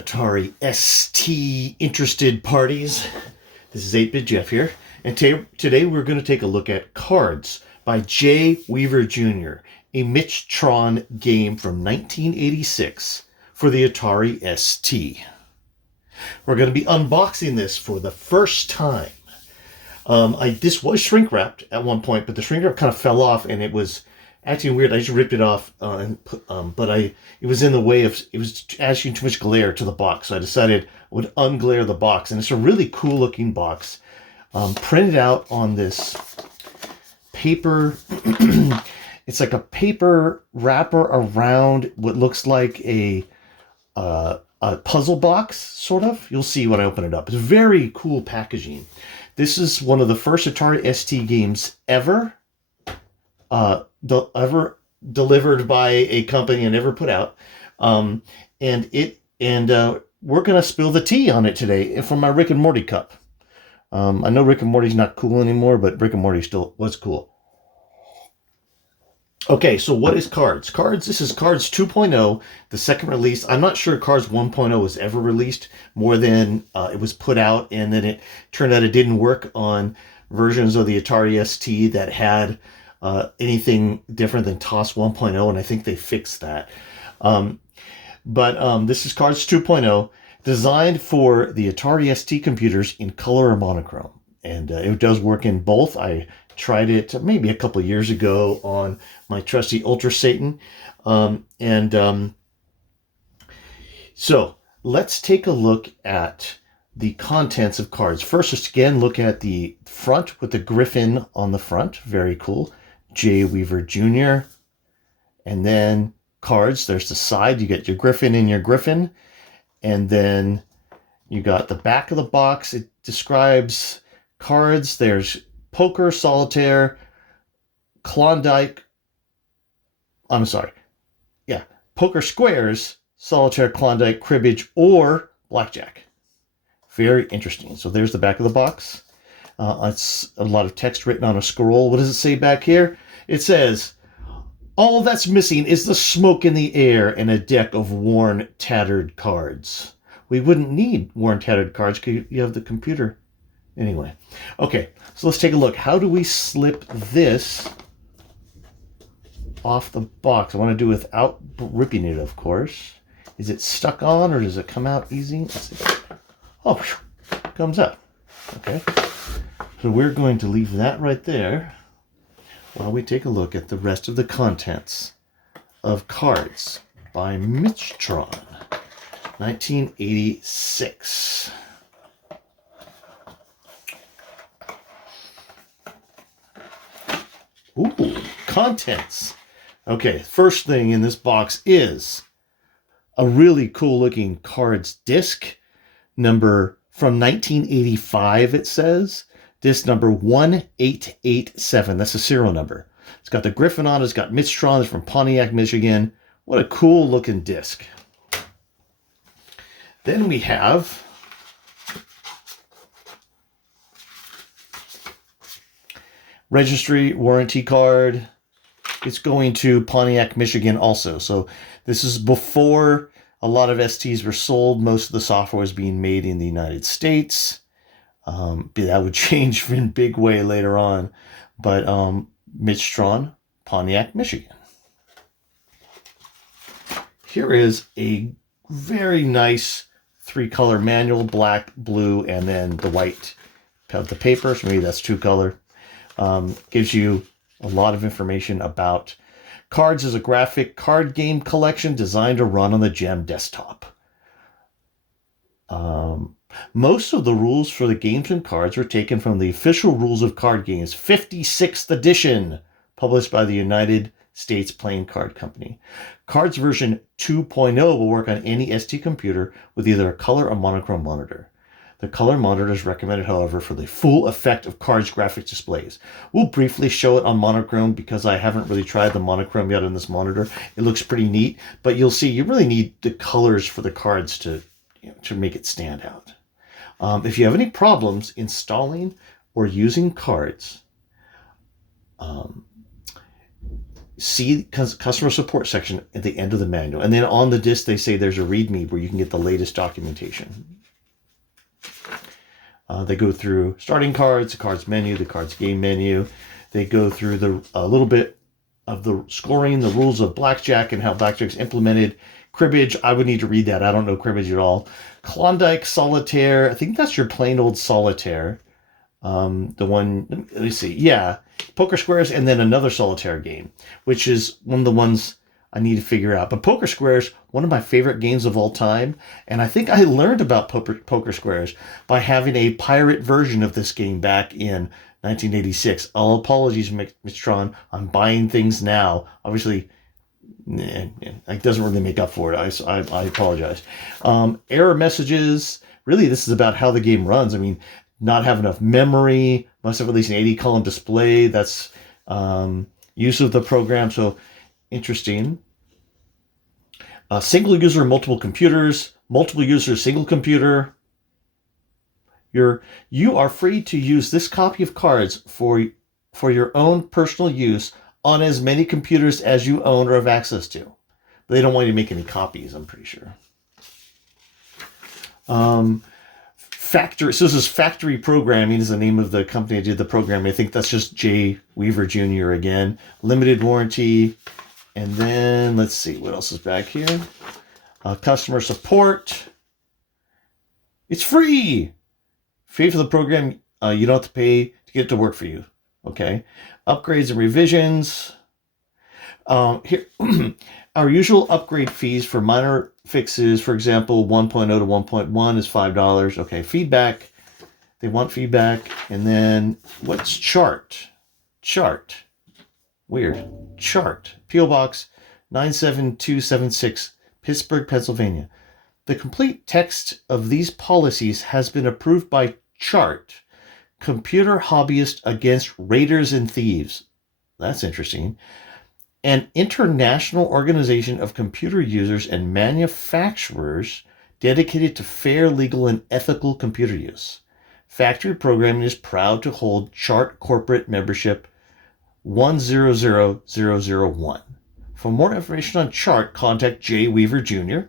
Atari ST interested parties. This is 8-Bit Jeff here, and today we're going to take a look at Cards by J. Weaver Jr., a Michtron game from 1986 for the Atari ST. We're going to be unboxing this for the first time. This was shrink wrapped at one point, but the shrink wrap kind of fell off, and it was acting weird. I just ripped it off, it was in the way of, it was adding too much glare to the box, so I decided I would unglare the box. And it's a really cool looking box, printed out on this paper. It's like a paper wrapper around what looks like a puzzle box, sort of. You'll see when I open it up. It's very cool packaging. This is one of the first Atari ST games ever delivered by a company and ever put out. We're gonna spill the tea on it today from my Rick and Morty cup. I know Rick and Morty's not cool anymore, but Rick and Morty still was cool. Okay, so what is Cards? This is Cards 2.0, the second release. I'm not sure Cards 1.0 was ever released more than it was put out, and then it turned out it didn't work on versions of the Atari ST that had anything different than TOS 1.0, and I think they fixed that. This is Cards 2.0, designed for the Atari ST computers in color or monochrome, and it does work in both. I tried it maybe a couple years ago on my trusty Ultra Satan. So let's take a look at the contents of Cards. First, just again, look at the front with the griffin on the front. Very cool. J. Weaver Jr. And then Cards, there's the side. You get your griffin and your griffin. And then you got the back of the box. It describes cards. There's poker, solitaire, Klondike. Poker squares, solitaire, Klondike, cribbage, or blackjack. Very interesting. So there's the back of the box. It's a lot of text written on a scroll. What does it say back here? It says, "All that's missing is the smoke in the air and a deck of worn, tattered cards." We wouldn't need worn, tattered cards because you have the computer. Anyway, okay, so let's take a look. How do we slip this off the box? I want to do it without ripping it, of course. Is it stuck on, or does it come out easy? Let's see. Oh, it comes out. Okay, so we're going to leave that right there while we take a look at the rest of the contents of Cards by Michtron, 1986. Ooh, contents. Okay, first thing in this box is a really cool looking Cards disc number from 1985, it says. Disc number 1887. That's a serial number. It's got the griffin on it. It's got Michtron. It's from Pontiac, Michigan. What a cool looking disc. Then we have registry warranty card. It's going to Pontiac, Michigan also. So this is before a lot of STs were sold. Most of the software was being made in the United States. That would change in a big way later on. But Michtron, Pontiac, Michigan. Here is a very nice 3-color manual, black, blue, and then the white of the paper. So maybe that's 2-color. Gives you a lot of information about Cards as a graphic card game collection designed to run on the GEM desktop. Most of the rules for the games and cards were taken from the Official Rules of Card Games, 56th edition, published by the United States Playing Card Company. Cards version 2.0 will work on any ST computer with either a color or monochrome monitor. The color monitor is recommended, however, for the full effect of Cards graphic displays. We'll briefly show it on monochrome because I haven't really tried the monochrome yet on this monitor. It looks pretty neat, but you'll see you really need the colors for the cards to make it stand out. If you have any problems installing or using Cards, see customer support section at the end of the manual. And then on the disc, they say there's a README where you can get the latest documentation. They go through starting cards, the cards menu, the cards game menu. They go through a little bit of the scoring, the rules of blackjack and how blackjack's implemented. Cribbage, I would need to read that. I don't know cribbage at all. Klondike Solitaire, I think that's your plain old solitaire. The one, let me see. Yeah, Poker Squares, and then another solitaire game, which is one of the ones I need to figure out. But Poker Squares, one of my favorite games of all time. And I think I learned about Poker Squares by having a pirate version of this game back in 1986. All apologies, Michtron. I'm buying things now. Obviously, it doesn't really make up for it. I apologize. Error messages. Really, this is about how the game runs. I mean, not have enough memory. Must have at least an 80-column display. That's use of the program. So interesting. Single user, multiple computers. Multiple user, single computer. You are free to use this copy of cards for your own personal use on as many computers as you own or have access to. But they don't want you to make any copies, I'm pretty sure. So this is Factory Programming is the name of the company that did the programming. I think that's just J. Weaver Jr. again. Limited warranty. And then let's see what else is back here. Customer support. It's free. Free for the program. You don't have to pay to get it to work for you. Okay. Upgrades and revisions. Here, our usual upgrade fees for minor fixes, for example, 1.0 to 1.1 is $5. Okay. Feedback. They want feedback. And then what's chart? Chart. Weird. Chart. P.O. Box 97276, Pittsburgh, Pennsylvania. The complete text of these policies has been approved by CHART, Computer Hobbyist Against Raiders and Thieves. That's interesting. An international organization of computer users and manufacturers dedicated to fair, legal, and ethical computer use. Factory Programming is proud to hold CHART corporate membership 100001. For more information on CHART, contact J. Weaver Jr.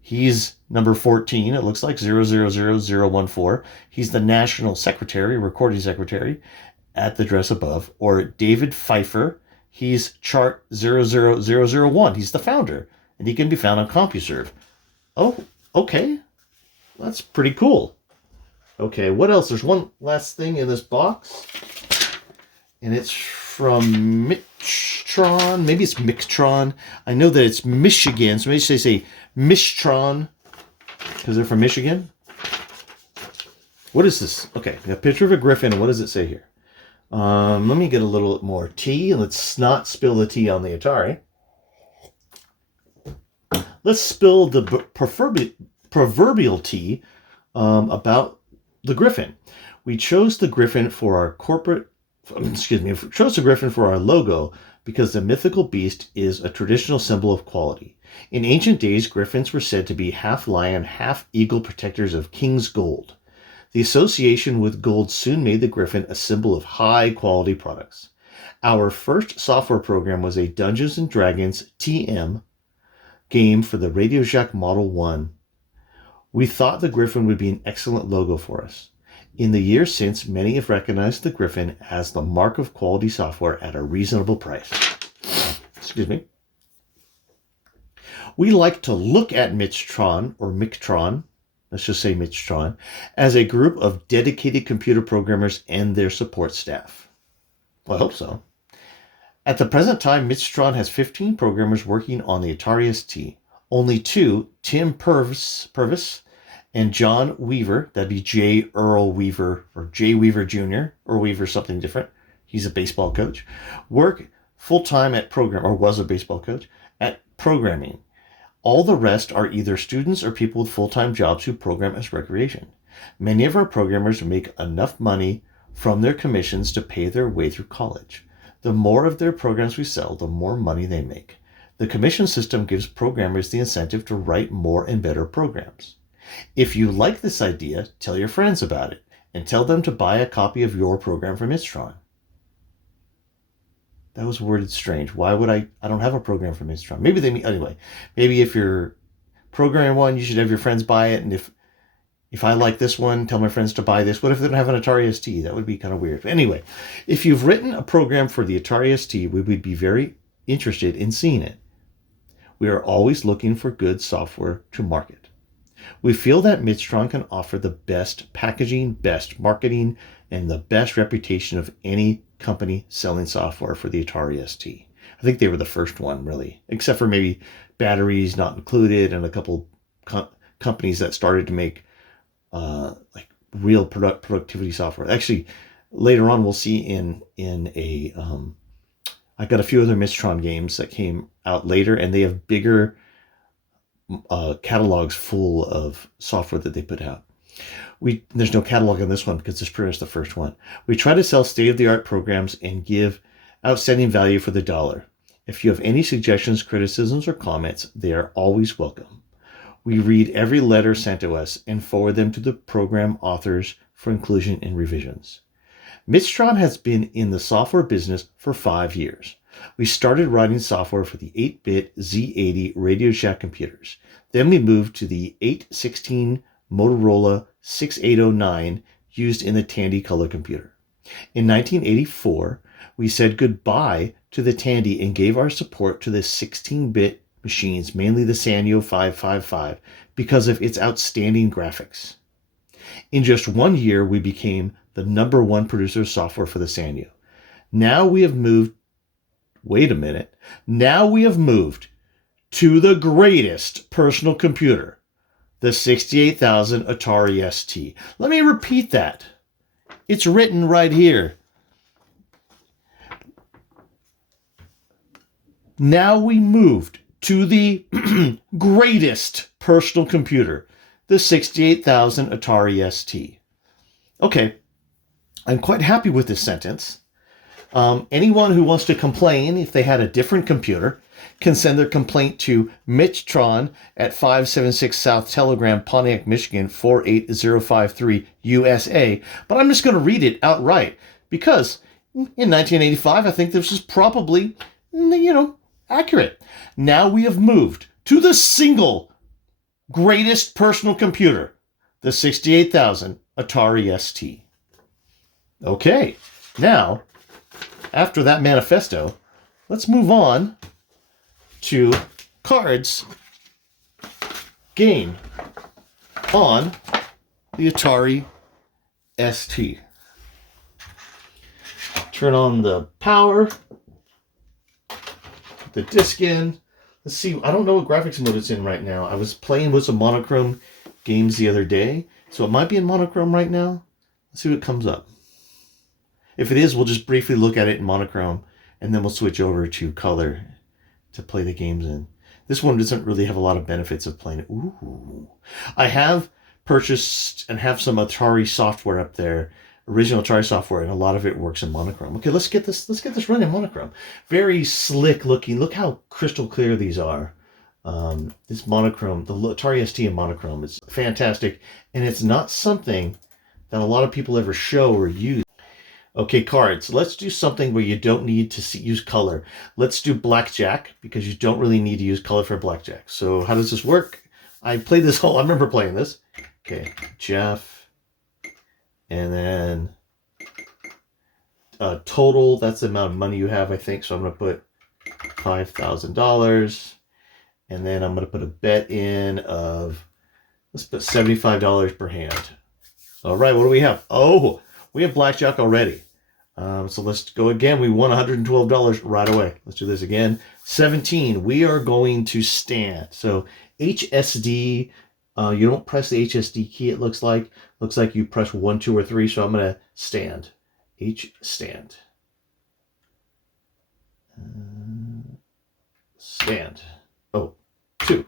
He's number 14, it looks like 000014. He's the national secretary, recording secretary, at the address above. Or David Pfeiffer, he's chart 00001. He's the founder, and he can be found on CompuServe. Oh, okay. That's pretty cool. Okay, what else? There's one last thing in this box, and it's from Michtron. Maybe it's Michtron. I know that it's Michigan, so maybe they say Michtron because they're from Michigan. What is this? Okay, a picture of a griffin. And what does it say here? Let me get a little more tea. Let's not spill the tea on the Atari. Let's spill the proverbial tea about the griffin. We chose the griffin for our chose the griffin for our logo because the mythical beast is a traditional symbol of quality. In ancient days, griffins were said to be half lion, half eagle protectors of king's gold. The association with gold soon made the griffin a symbol of high-quality products. Our first software program was a Dungeons & Dragons TM game for the RadioShack Model 1. We thought the griffin would be an excellent logo for us. In the years since, many have recognized the griffin as the mark of quality software at a reasonable price. Excuse me. We like to look at Michtron, let's just say Michtron, as a group of dedicated computer programmers and their support staff. Well, I hope so. At the present time, Michtron has 15 programmers working on the Atari ST. Only two, Tim Purvis and John Weaver, that'd be J. Earl Weaver or J. Weaver Jr., or Weaver something different. He's a baseball coach. Work full-time at was a baseball coach, at programming. All the rest are either students or people with full-time jobs who program as recreation. Many of our programmers make enough money from their commissions to pay their way through college. The more of their programs we sell, the more money they make. The commission system gives programmers the incentive to write more and better programs. If you like this idea, tell your friends about it and tell them to buy a copy of your program from Michtron. That was worded strange. Why would I don't have a program for Michtron. Maybe they, anyway, maybe if you're programming one, you should have your friends buy it. And if I like this one, tell my friends to buy this. What if they don't have an Atari ST? That would be kind of weird. But anyway, if you've written a program for the Atari ST, we would be very interested in seeing it. We are always looking for good software to market. We feel that Michtron can offer the best packaging, best marketing, and the best reputation of any company selling software for the Atari ST. I think they were the first one, really, except for maybe batteries not included and a couple companies that started to make like real productivity software. Actually, later on we'll see in a I got a few other Michtron games that came out later, and they have bigger catalogs full of software that they put out. There's no catalog on this one because it's pretty much the first one. We try to sell state-of-the-art programs and give outstanding value for the dollar. If you have any suggestions, criticisms, or comments, they are always welcome. We read every letter sent to us and forward them to the program authors for inclusion in revisions. Michtron has been in the software business for 5 years. We started writing software for the 8-bit Z80 Radio Shack computers. Then we moved to the 816 Motorola 6809 used in the Tandy color computer. In 1984, we said goodbye to the Tandy and gave our support to the 16-bit machines, mainly the Sanyo 555, because of its outstanding graphics. In just 1 year, we became the #1 producer of software for the Sanyo. Now we have moved to the greatest personal computer, the 68,000 Atari ST. Let me repeat that. It's written right here. Now we moved to the greatest personal computer, the 68,000 Atari ST. Okay, I'm quite happy with this sentence. Anyone who wants to complain if they had a different computer can send their complaint to Michtron at 576 South Telegram, Pontiac, Michigan 48053 USA. But I'm just going to read it outright because in 1985, I think this is probably, accurate. Now we have moved to the single greatest personal computer, the 68,000 Atari ST. Okay, now, after that manifesto, let's move on to Cards game on the Atari ST. Turn on the power, put the disc in. Let's see, I don't know what graphics mode it's in right now. I was playing with some Monochrome games the other day, so it might be in Monochrome right now. Let's see what comes up. If it is, we'll just briefly look at it in Monochrome, and then we'll switch over to color to play the games in. This one doesn't really have a lot of benefits of playing it. Ooh. I have purchased and have some Atari software up there, original Atari software, and a lot of it works in Monochrome. Okay, let's get this running in Monochrome. Very slick looking. Look how crystal clear these are. This Monochrome, the Atari ST in Monochrome is fantastic, and it's not something that a lot of people ever show or use. Okay, cards. Let's do something where you don't need to use color. Let's do blackjack, because you don't really need to use color for blackjack. So how does this work? I remember playing this. Okay, Jeff. And then total, that's the amount of money you have, I think. So I'm going to put $5,000. And then I'm going to put a bet in of, let's put $75 per hand. All right, what do we have? Oh, we have blackjack already. So let's go again. We won $112 right away. Let's do this again. 17. We are going to stand. So HSD, you don't press the HSD key, it looks like. Looks like you press 1, 2, or 3. So I'm going to stand. H stand. Stand. Oh, 2.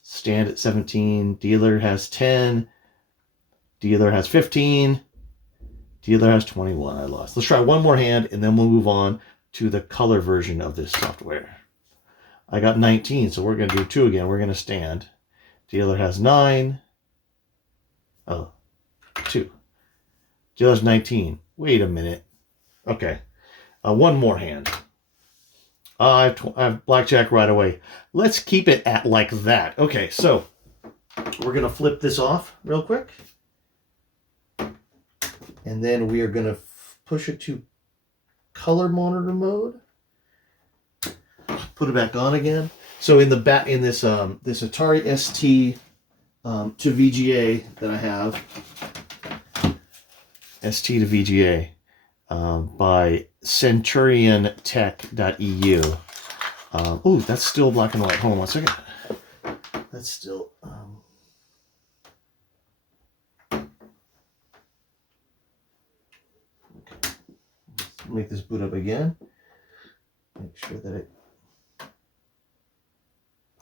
Stand at 17. Dealer has 10. Dealer has 15. Dealer has 21. I lost. Let's try one more hand, and then we'll move on to the color version of this software. I got 19, so we're going to do 2 again. We're going to stand. Dealer has 9. Oh, 2. Dealer has 19. Wait a minute. Okay. One more hand. I have blackjack right away. Let's keep it at like that. Okay, so we're going to flip this off real quick. And then we are going to push it to color monitor mode. Put it back on again. So in the back, in this this Atari ST to VGA that I have, ST to VGA by centuriontech.eu. Oh, that's still black and white. Hold on one second. That's still. Okay. Make this boot up again. Make sure that it.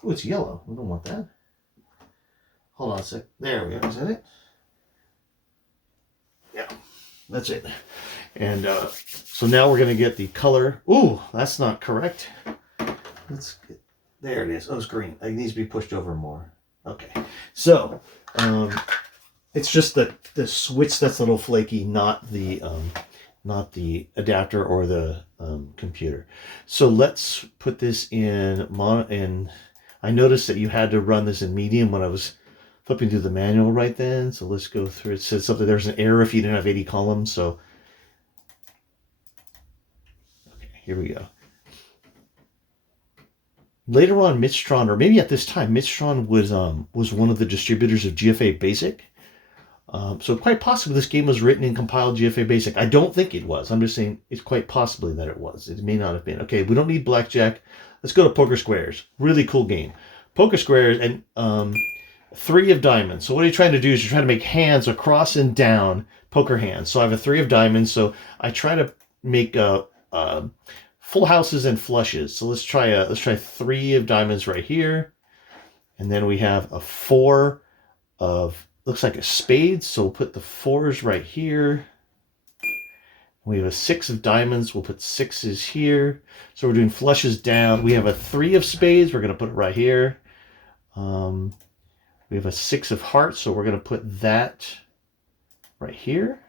Oh, it's yellow. We don't want that. Hold on a sec. There we go. Is that it? Yeah, that's it. And so now we're going to get the color. Ooh, that's not correct. Let's get. There it is. Oh, it's green. It needs to be pushed over more. Okay. So it's just the switch that's a little flaky, not the adapter or the computer. So let's put this in mono. And I noticed that you had to run this in medium when I was flipping through the manual right then. So let's go through. It said something. There's an error if you didn't have 80 columns. So okay, here we go. Later on, Michtron, or maybe at this time, Michtron was one of the distributors of GFA Basic. So quite possibly this game was written and compiled GFA Basic. I don't think it was. I'm just saying it's quite possibly that it was. It may not have been. Okay, we don't need blackjack. Let's go to Poker Squares. Really cool game. Poker Squares and 3 of diamonds. So what you're trying to do is you're trying to make hands across and down poker hands. So I have a 3 of diamonds. So I try to make full houses and flushes. So let's try 3 of diamonds right here, and then we have a 4 of looks like a spade. So we'll put the 4s right here. We have a 6 of diamonds. We'll put 6s here. So we're doing flushes down. We have a 3 of spades. We're going to put it right here. We have a 6 of hearts. So we're going to put that right here.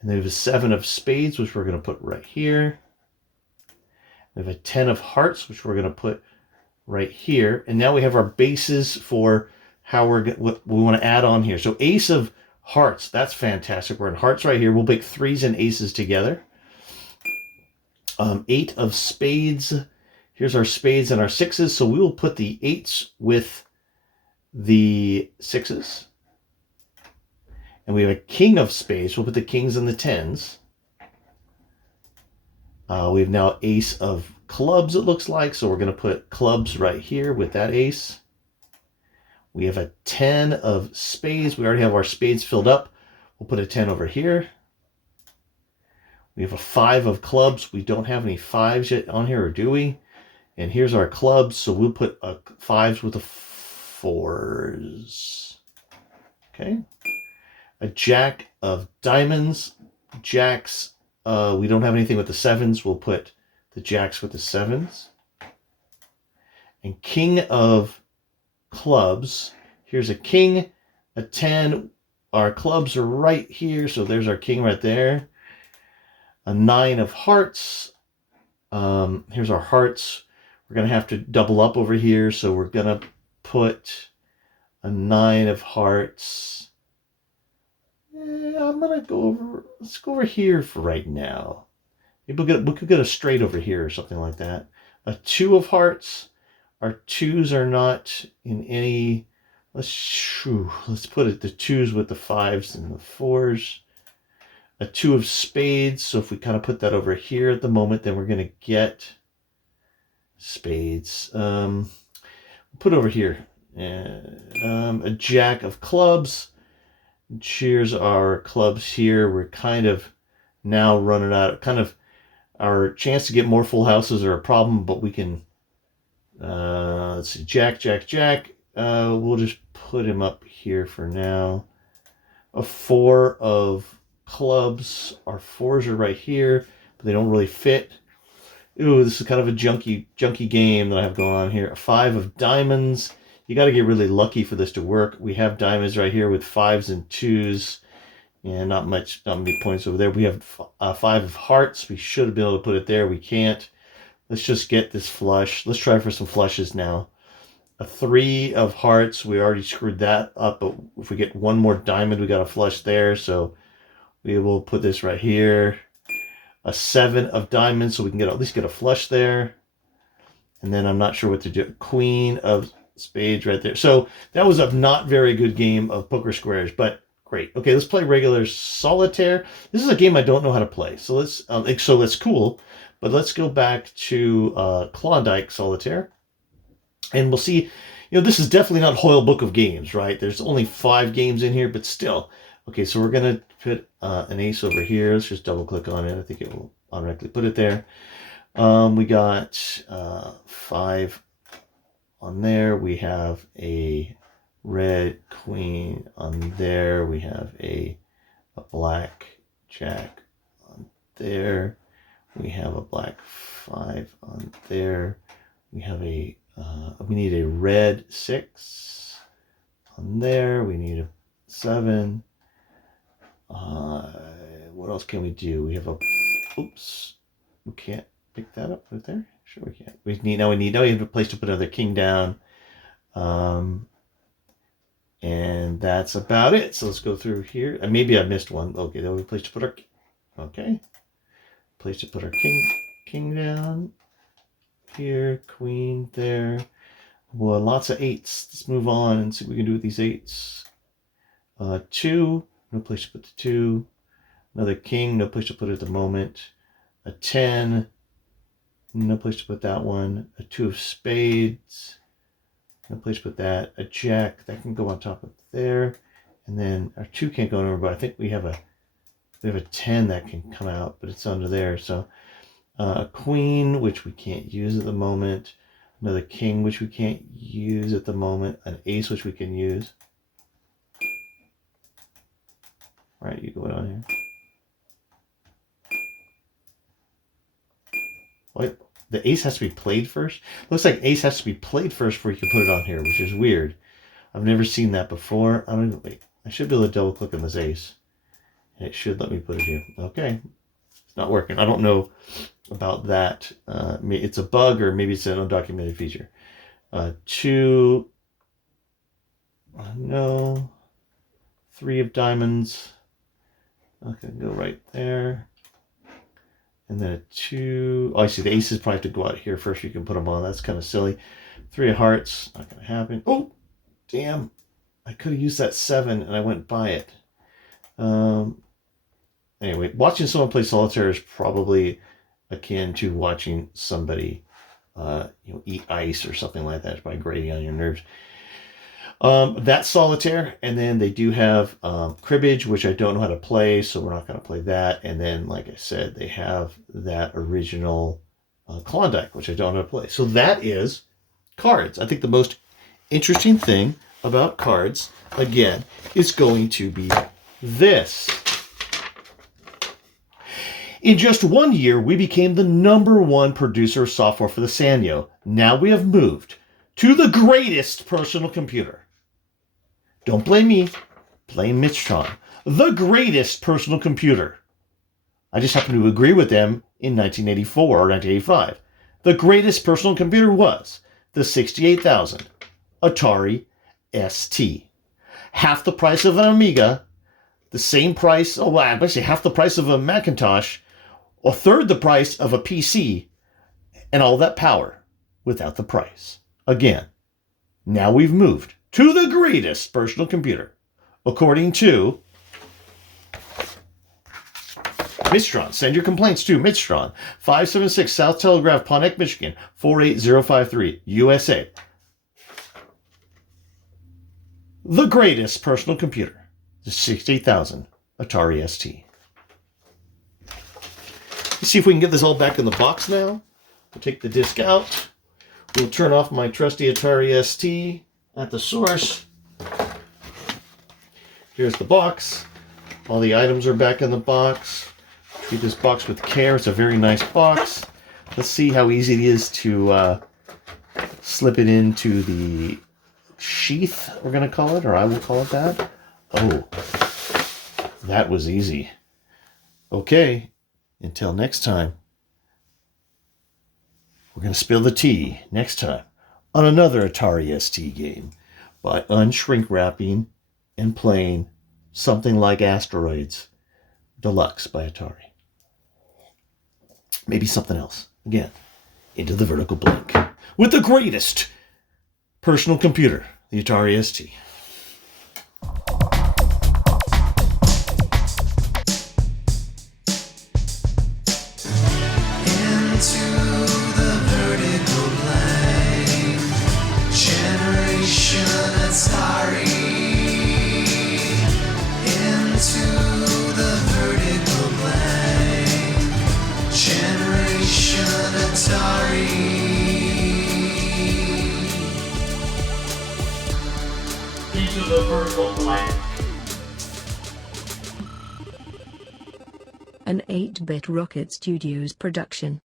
And then we have a 7 of spades, which we're going to put right here. We have a 10 of hearts, which we're going to put right here. And now we have our bases for how what we want to add on here. So ace of hearts, that's fantastic. We're in hearts right here. We'll make 3s and aces together. 8 of spades. Here's our spades and our 6s. So we will put the 8s with the 6s. And we have a king of spades. We'll put the kings and the 10s. We have now ace of clubs, it looks like. So we're going to put clubs right here with that ace. We have a 10 of spades. We already have our spades filled up. We'll put a 10 over here. We have a 5 of clubs. We don't have any 5s yet on here, or do we? And here's our clubs. So we'll put 5s with the 4s. Okay. A jack of diamonds. Jacks. We don't have anything with the 7s. We'll put the jacks with the 7s. And king of clubs. Here's a king, a 10. Our clubs are right here. So there's our king right there. A 9 of hearts. Here's our hearts. We're going to have to double up over here. So we're going to put a 9 of hearts. I'm going to go over, let's go over here for right now. Maybe we could get a straight over here or something like that. A 2 of hearts. Our 2s are not in any, let's put it the 2s with the 5s and the 4s. A 2 of spades. So if we kind of put that over here at the moment, then we're going to get spades. Put over here. A jack of clubs. Here's our clubs here. We're kind of now running out. Kind of our chance to get more full houses are a problem, but we can. Let's see, jack, jack, jack. We'll just put him up here for now. A 4 of clubs. Our 4s are right here, but they don't really fit. Ooh, this is kind of a junky game that I have going on here. A 5 of diamonds. You got to get really lucky for this to work. We have diamonds right here with 5s and 2s. And not many points over there. We have 5 of hearts. We should have been able to put it there. We can't. Let's just get this flush. Let's try for some flushes now. A 3 of hearts. We already screwed that up, but if we get one more diamond, we got a flush there. So we will put this right here. A 7 of diamonds, so we can at least get a flush there. And then I'm not sure what to do. Queen of spades right there. So that was a not very good game of poker squares, but great. Okay, let's play regular solitaire. This is a game I don't know how to play. So let's, so that's cool. But let's go back to Klondike Solitaire. And we'll see, this is definitely not Hoyle Book of Games, right? There's only 5 games in here, but still. Okay, so we're going to put an ace over here. Let's just double click on it. I think it will automatically put it there. We got 5 on there. We have a red queen on there. We have a black jack on there. We have a black 5 on there. We have a we need a red 6 on there. We need a 7. What else can we do? We have a, oops, we can't pick that up right there. Sure we can. Now we have a place to put another king down. And that's about it. So let's go through here. And maybe I missed one. Okay, then we have a place to put our, okay. Place to put our king down. Here, queen there. Well, lots of 8s. Let's move on and see what we can do with these 8s. 2, no place to put the 2. Another king, no place to put it at the moment. A 10, no place to put that one. A 2 of spades, no place to put that. A jack, that can go on top of there. And then our 2 can't go anywhere, but I think we have a 10 that can come out, but it's under there. So a queen, which we can't use at the moment. Another king, which we can't use at the moment. An ace, which we can use. All right, you go on here. What? The ace has to be played first? Looks like ace has to be played first before you can put it on here, which is weird. I've never seen that before. I don't even, wait. I should be able to double click on this ace. And it should let me put it here. Okay. It's not working. I don't know about that. It's a bug or maybe it's an undocumented feature. 2. No. 3 of diamonds. Okay, go right there. And then a 2. Oh, I see. The aces probably have to go out here first. You can put them on. That's kind of silly. 3 of hearts. Not going to happen. Oh, damn. I could have used that 7 and I went by it. Anyway, watching someone play solitaire is probably akin to watching somebody eat ice or something like that. It's probably grating on your nerves. That's solitaire, and then they do have cribbage, which I don't know how to play, so we're not going to play that. And then, like I said, they have that original Klondike, which I don't know how to play. So that is cards. I think the most interesting thing about cards, again, is going to be this. In just 1 year, we became the #1 producer of software for the Sanyo. Now we have moved to the greatest personal computer. Don't blame me, blame Michtron. The greatest personal computer. I just happen to agree with them in 1984 or 1985. The greatest personal computer was the 68,000 Atari ST. Half the price of an Amiga, the same price, basically half the price of a Macintosh, a third the price of a PC, and all that power without the price. Again, now we've moved to the greatest personal computer, according to Michtron. Send your complaints to Michtron, 576 South Telegraph, Pontiac, Michigan, 48053, USA. The greatest personal computer, the 68,000 Atari ST. Let's see if we can get this all back in the box now. We'll take the disc out. We'll turn off my trusty Atari ST at the source. Here's the box. All the items are back in the box. Treat this box with care. It's a very nice box. Let's see how easy it is to slip it into the sheath, we're going to call it, or I will call it that. Oh, that was easy. Okay, until next time. We're going to spill the tea next time on another Atari ST game by unshrink wrapping and playing something like Asteroids Deluxe by Atari. Maybe something else. Again, into the vertical blink. With the greatest personal computer, the Atari ST. Into the vertical blank. An 8-Bit Rocket Studios production.